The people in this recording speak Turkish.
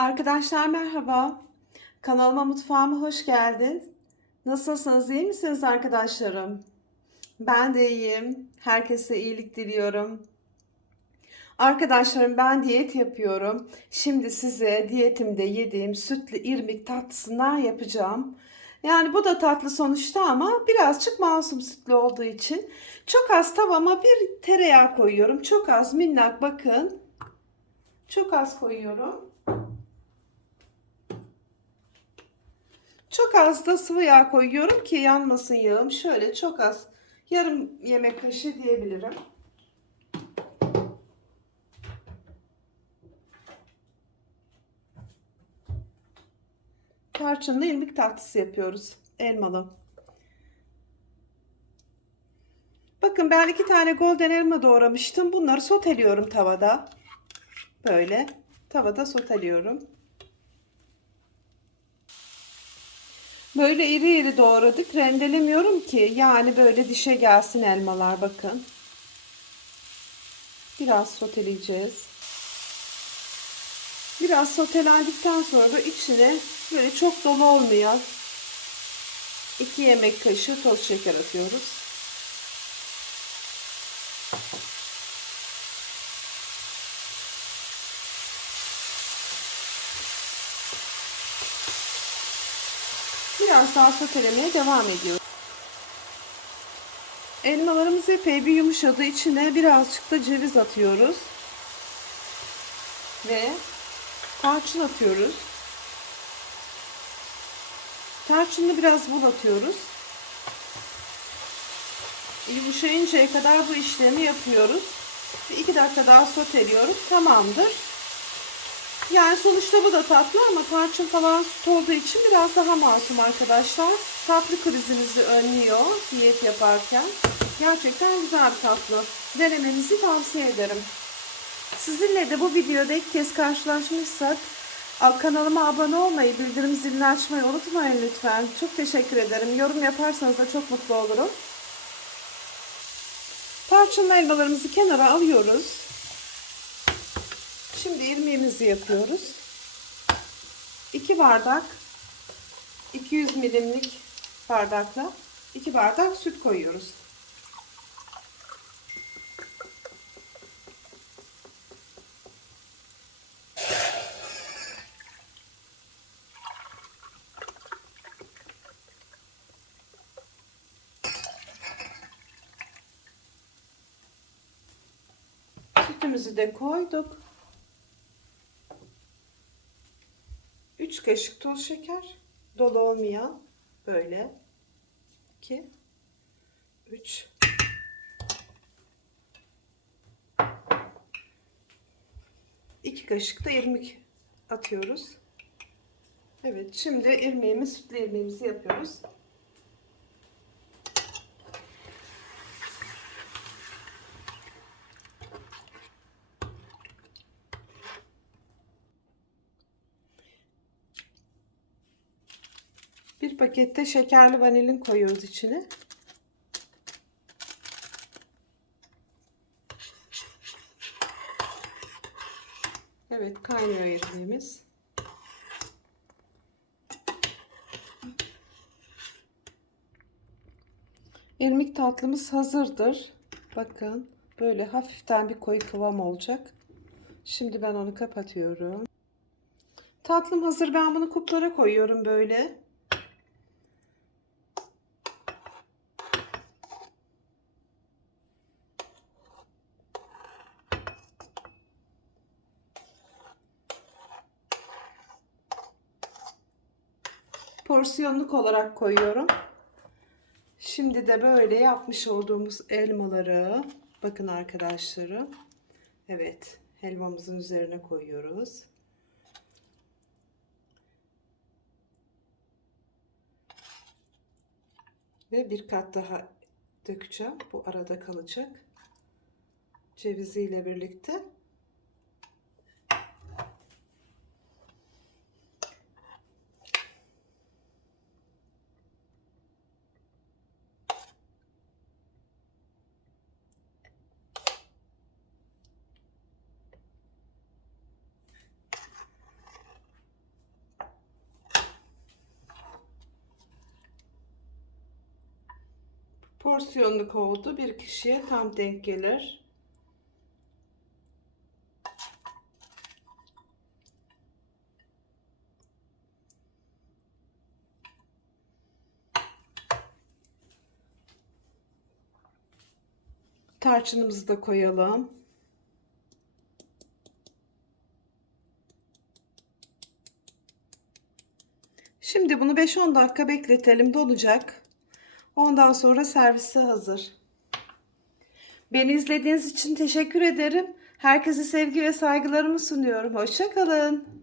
Arkadaşlar merhaba. Kanalıma mutfağıma hoş geldiniz. Nasılsınız? iyi misiniz arkadaşlarım? Ben de iyiyim. Herkese iyilik diliyorum. Arkadaşlarım ben diyet yapıyorum. Şimdi size diyetimde yediğim sütlü irmik tatlısından yapacağım. Yani bu da tatlı sonuçta ama birazcık masum sütlü olduğu için çok az tavama bir tereyağı koyuyorum. Çok az minnak bakın. Çok az koyuyorum. Çok az da sıvı yağ koyuyorum ki yanmasın yağım. Şöyle çok az yarım yemek kaşığı diyebilirim. Tarçınlı irmik tatlısı yapıyoruz. Elmalı. Bakın ben iki tane golden elma doğramıştım. Bunları soteliyorum tavada. Böyle tavada soteliyorum. Böyle iri iri doğradık. Rendelemiyorum ki. Yani böyle dişe gelsin elmalar bakın. Biraz soteleyeceğiz. Biraz sotelendikten sonra içine böyle çok dolu olmayan 2 yemek kaşığı toz şeker atıyoruz. Biraz daha sotelemeye devam ediyoruz. Elmalarımız epey bir yumuşadı. İçine birazcık da ceviz atıyoruz. Ve tarçın atıyoruz. Tarçınlı biraz bul atıyoruz. Yumuşayıncaya kadar bu işlemi yapıyoruz. Bir iki dakika daha soteliyoruz. Tamamdır. Yani sonuçta bu da tatlı ama tarçın falan süt olduğu için biraz daha masum arkadaşlar. Tatlı krizinizi önlüyor diyet yaparken. Gerçekten güzel bir tatlı. Denemenizi tavsiye ederim. Sizinle de bu videoda ilk kez karşılaşmışsak kanalıma abone olmayı, bildirim zilini açmayı unutmayın lütfen. Çok teşekkür ederim. Yorum yaparsanız da çok mutlu olurum. Tarçınlı elmalarımızı kenara alıyoruz. Şimdi irmiğimizi yapıyoruz. 2 bardak 200 milimlik bardakla 2 bardak süt koyuyoruz. Sütümüzü de koyduk. 3 kaşık toz şeker. Dolu olmayan böyle 2 3 2 kaşık da irmik atıyoruz. Evet, şimdi irmiğimiz, sütlü irmiğimizi yapıyoruz. Bir pakette şekerli vanilin koyuyoruz içine. Evet kaynıyor irmiğimiz. İrmik tatlımız hazırdır. Bakın böyle hafiften bir koyu kıvam olacak. Şimdi ben onu kapatıyorum. Tatlım hazır. Ben bunu kuplara koyuyorum böyle. Porsiyonluk olarak koyuyorum. Şimdi de böyle yapmış olduğumuz elmaları bakın arkadaşlarım. Evet, helvamızın üzerine koyuyoruz. Ve bir kat daha dökeceğim. Bu arada kalacak. Ceviziyle birlikte. Porsiyonluk oldu. Bir kişiye tam denk gelir. Tarçınımızı da koyalım. Şimdi bunu 5-10 dakika bekletelim donacak. Ondan sonra servise hazır. Beni izlediğiniz için teşekkür ederim. Herkese sevgi ve saygılarımı sunuyorum. Hoşça kalın.